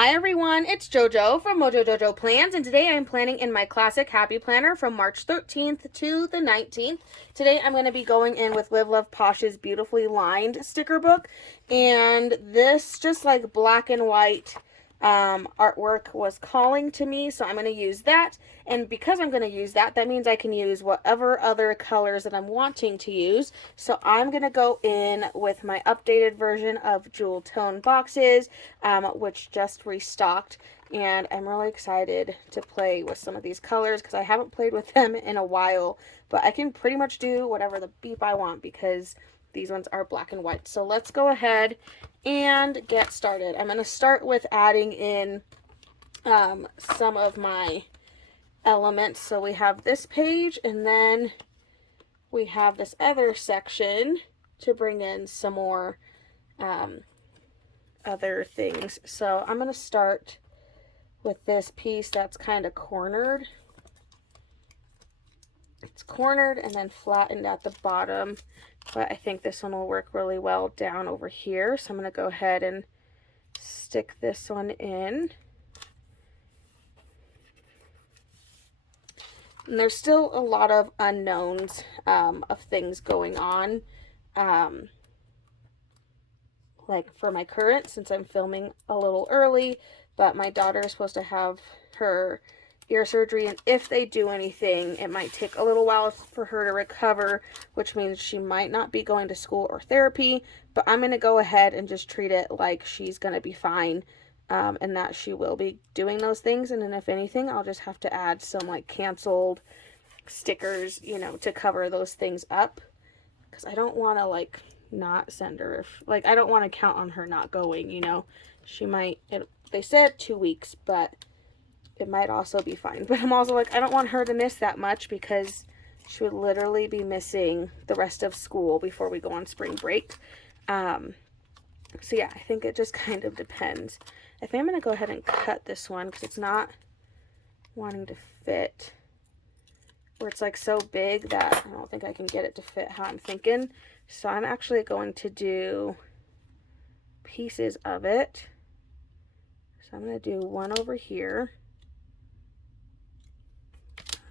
Hi everyone, it's JoJo from Mojo Jojo Plans, and today I'm planning in my classic Happy Planner from March 13th to the 19th. Today I'm going to be going in with Live Love Posh's beautifully lined sticker book, and this just like black and white artwork was calling to me, so I'm going to use that. And because I'm going to use that, that means I can use whatever other colors that I'm wanting to use. So I'm going to go in with my updated version of Jewel Tone boxes, which just restocked. And I'm really excited to play with some of these colors because I haven't played with them in a while. But I can pretty much do whatever the beep I want because these ones are black and white. So let's go ahead and get started. I'm going to start with adding in some of my elements. So we have this page, and then we have this other section to bring in some more other things. So I'm going to start with this piece that's kind of cornered. It's cornered and then flattened at the bottom, but I think this one will work really well down over here. So I'm going to go ahead and stick this one in. And there's still a lot of unknowns of things going on. Like for my current, since I'm filming a little early, but my daughter is supposed to have her ear surgery, and if they do anything, it might take a little while for her to recover, which means she might not be going to school or therapy, but I'm going to go ahead and just treat it like she's going to be fine, and that she will be doing those things. And then if anything, I'll just have to add some like canceled stickers, you know, to cover those things up, because I don't want to like not send her, like I don't want to count on her not going, you know. She might, they said 2 weeks, but it might also be fine. But I'm also like, I don't want her to miss that much because she would literally be missing the rest of school before we go on spring break. So yeah, I think it just kind of depends. I think I'm going to go ahead and cut this one because it's not wanting to fit, where it's like so big that I don't think I can get it to fit how I'm thinking. So I'm actually going to do pieces of it. So I'm going to do one over here,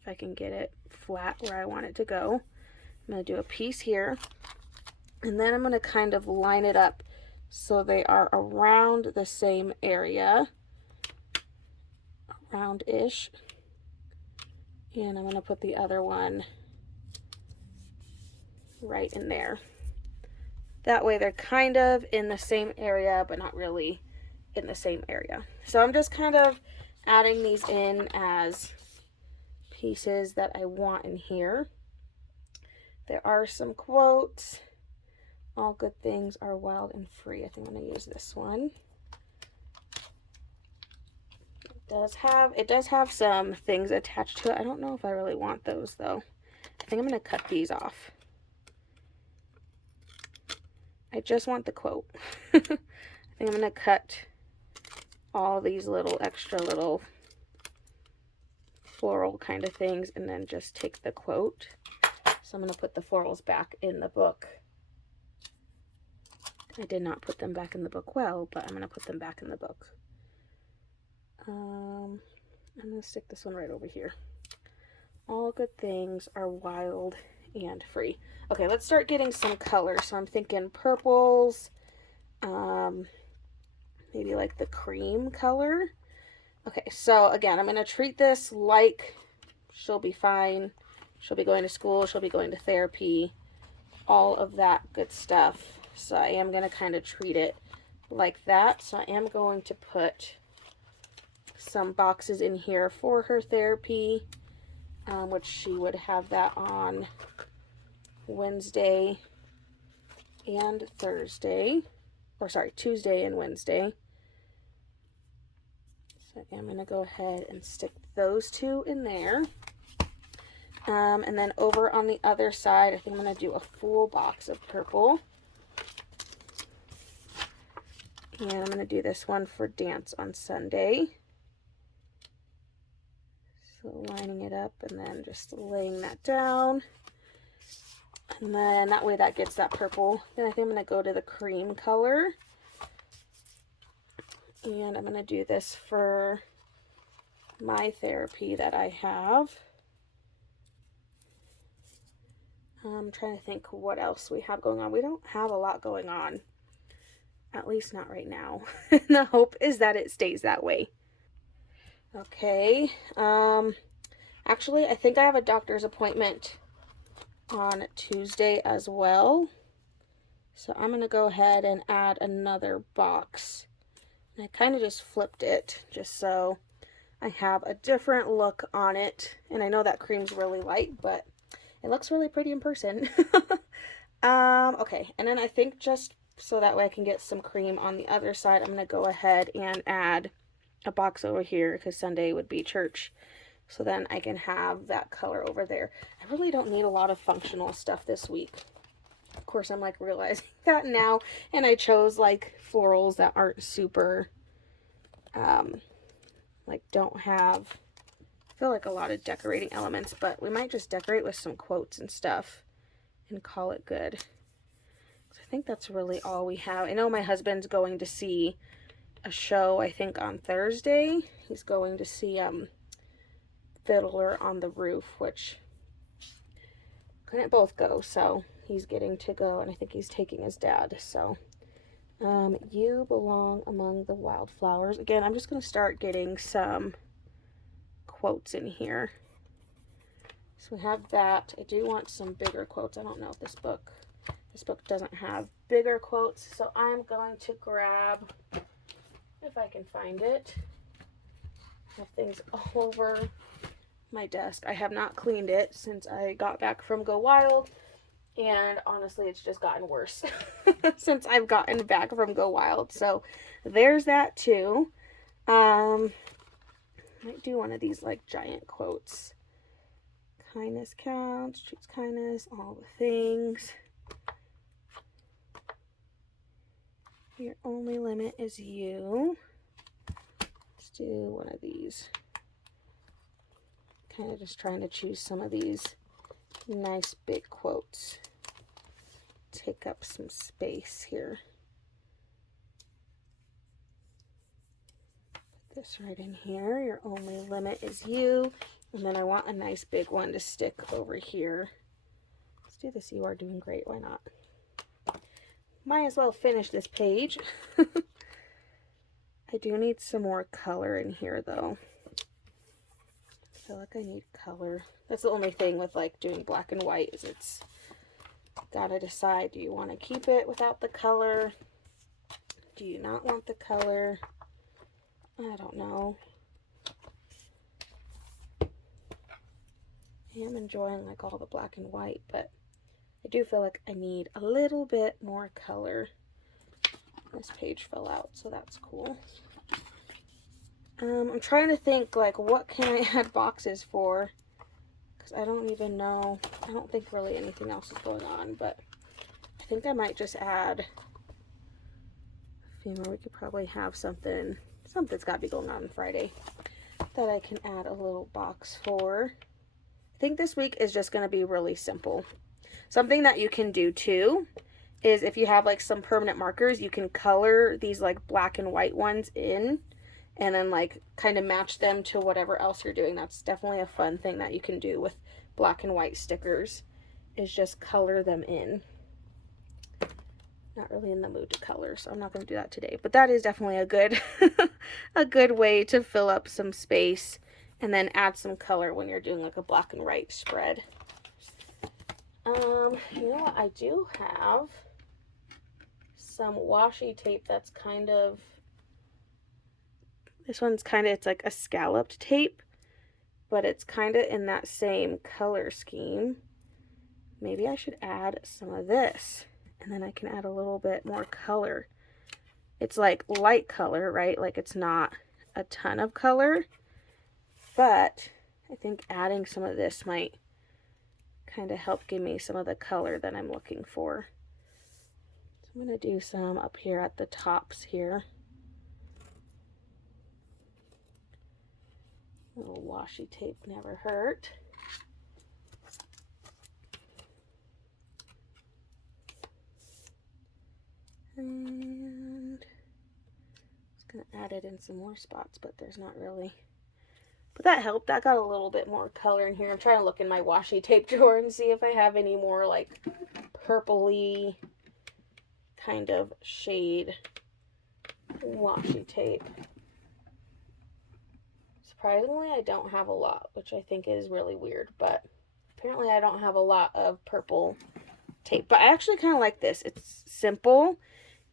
if I can get it flat where I want it to go. I'm going to do a piece here, and then I'm going to kind of line it up so they are around the same area, around-ish. And I'm going to put the other one right in there. That way they're kind of in the same area, but not really in the same area. So I'm just kind of adding these in as pieces that I want in here. There are some quotes. All good things are wild and free. I think I'm going to use this one. It does have some things attached to it. I don't know if I really want those though. I think I'm going to cut these off. I just want the quote. I think I'm going to cut all these little extra little floral kind of things and then just take the quote. So I'm going to put the florals back in the book. I did not put them back in the book well, but I'm going to put them back in the book. I'm going to stick this one right over here. All good things are wild and free. Okay, let's start getting some color. So I'm thinking purples, maybe like the cream color. Okay, so again, I'm going to treat this like she'll be fine. She'll be going to school. She'll be going to therapy. All of that good stuff. So I am going to kind of treat it like that. So I am going to put some boxes in here for her therapy, which she would have that on Wednesday and Thursday. Or sorry, Tuesday and Wednesday. So I'm going to go ahead and stick those two in there. And then over on the other side, I think I'm going to do a full box of purple. And I'm going to do this one for Dance on Sunday. So lining it up and then just laying that down. And then that way that gets that purple. Then I think I'm going to go to the cream color. And I'm going to do this for my therapy that I have. I'm trying to think what else we have going on. We don't have a lot going on. At least not right now. The hope is that it stays that way. Okay. Actually, I think I have a doctor's appointment on Tuesday as well. So I'm going to go ahead and add another box. And I kind of just flipped it just so I have a different look on it. And I know that cream's really light, but it looks really pretty in person. Okay, and then I think just so that way I can get some cream on the other side, I'm going to go ahead and add a box over here because Sunday would be church. So then I can have that color over there. I really don't need a lot of functional stuff this week. Of course, I'm like realizing that now, and I chose like florals that aren't super, like don't have, I feel like a lot of decorating elements, but we might just decorate with some quotes and stuff and call it good. I think that's really all we have. I know my husband's going to see a show, I think on Thursday. He's going to see Fiddler on the Roof, which couldn't both go, so he's getting to go, and I think he's taking his dad. So you belong among the wildflowers. Again, I'm just going to start getting some quotes in here. So we have that. I do want some bigger quotes. I don't know if this book doesn't have bigger quotes, so I'm going to grab, if I can find it, I have things all over my desk. I have not cleaned it since I got back from Go Wild, and honestly it's just gotten worse since I've gotten back from Go Wild. So there's that too. Might do one of these like giant quotes. Kindness counts, choose kindness, all the things. Your only limit is you. Let's do one of these. Kind of just trying to choose some of these nice big quotes. Take up some space here. Put this right in here. Your only limit is you. And then I want a nice big one to stick over here. Let's do this. You are doing great. Why not? Might as well finish this page. I do need some more color in here though. I feel like I need color. That's the only thing with like doing black and white is it's gotta decide, do you want to keep it without the color? Do you not want the color? I don't know. I am enjoying like all the black and white, but I do feel like I need a little bit more color. This page fell out, so that's cool. I'm trying to think like what can I add boxes for, because I don't even know. I don't think really anything else is going on, but I think I might just add a few more. We could probably have something's got to be going on Friday that I can add a little box for. I think this week is just going to be really simple. Something that you can do too is if you have like some permanent markers, you can color these like black and white ones in and then like kind of match them to whatever else you're doing. That's definitely a fun thing that you can do with black and white stickers, is just color them in. Not really in the mood to color, so I'm not going to do that today, but that is definitely a good a good way to fill up some space and then add some color when you're doing like a black and white spread. You know what, I do have some washi tape that's kind of, this one's kind of, it's like a scalloped tape, but it's kind of in that same color scheme. Maybe I should add some of this, and then I can add a little bit more color. It's like light color, right? Like it's not a ton of color, but I think adding some of this might kind of help give me some of the color that I'm looking for. So I'm going to do some up here at the tops here. A little washi tape never hurt. And Gonna add it in some more spots, but there's not really. But that helped. That got a little bit more color in here. I'm trying to look in my washi tape drawer and see if I have any more like purpley kind of shade washi tape. Surprisingly, I don't have a lot, which I think is really weird, but apparently I don't have a lot of purple tape. But I actually kind of like this. It's simple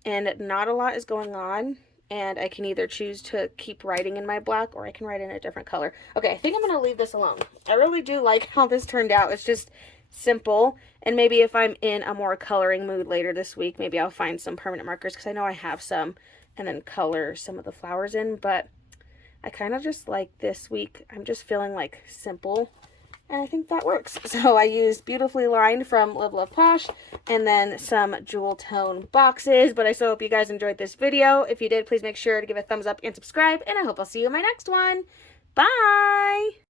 and not a lot is going on. And I can either choose to keep writing in my black or I can write in a different color. Okay, I think I'm going to leave this alone. I really do like how this turned out. It's just simple. And maybe if I'm in a more coloring mood later this week, maybe I'll find some permanent markers because I know I have some and then color some of the flowers in. But I kind of just like this week. I'm just feeling like simple. And I think that works. So I used Beautifully Lined from Live Love Posh and then some jewel tone boxes. But I so hope you guys enjoyed this video. If you did, please make sure to give a thumbs up and subscribe. And I hope I'll see you in my next one. Bye!